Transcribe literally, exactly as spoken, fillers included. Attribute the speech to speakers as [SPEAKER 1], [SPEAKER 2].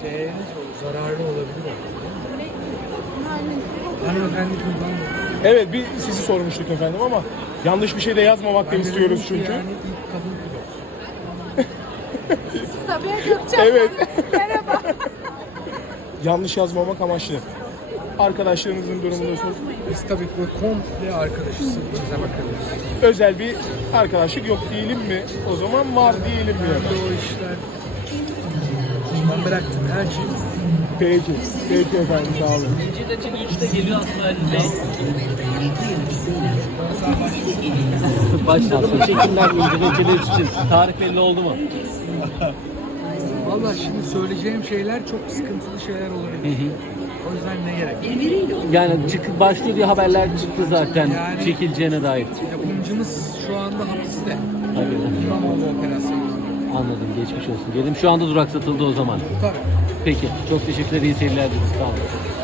[SPEAKER 1] şeye zararlı olabilir. Hanımefendi kurban.
[SPEAKER 2] Evet, bir sizi sormuştuk efendim ama yanlış bir şey de yazmamak da istiyoruz çünkü.
[SPEAKER 1] Yani ilk kadın pilot.
[SPEAKER 3] Sabiha Gökçen.
[SPEAKER 2] Evet.
[SPEAKER 3] Merhaba.
[SPEAKER 2] Yanlış yazmamak amaçlı. Arkadaşlarınızın durumunu sor.
[SPEAKER 1] Biz tabii böyle komple arkadaşız. Bize bakıyoruz.
[SPEAKER 2] Özel bir arkadaşlık yok diyelim mi? O zaman var diyelim mi?
[SPEAKER 1] Ben de o işler. Ben bıraktım her şeyi.
[SPEAKER 2] Peki. Peki efendim, sağ olun.
[SPEAKER 4] İnci de üçte geliyor aslında Ali Bey. Başladı mı çekimler İnci Reçeli üç için? Tarih belli oldu mu?
[SPEAKER 1] Valla şimdi söyleyeceğim şeyler çok sıkıntılı şeyler olabilir. O yüzden ne gerek?
[SPEAKER 4] Yani çık, başlıyor diye haberler çıktı zaten
[SPEAKER 1] Yani-
[SPEAKER 4] çekileceğine dair.
[SPEAKER 1] Yapımcımız şu anda hapiste.
[SPEAKER 4] Tabii.
[SPEAKER 1] İmamoğlu operasyonu.
[SPEAKER 4] Anladım, geçmiş olsun diyelim. Şu anda duraksatıldı o zaman.
[SPEAKER 1] Tabii.
[SPEAKER 4] Peki, çok teşekkürler, iyi seyirler dileriz. Sağ olun.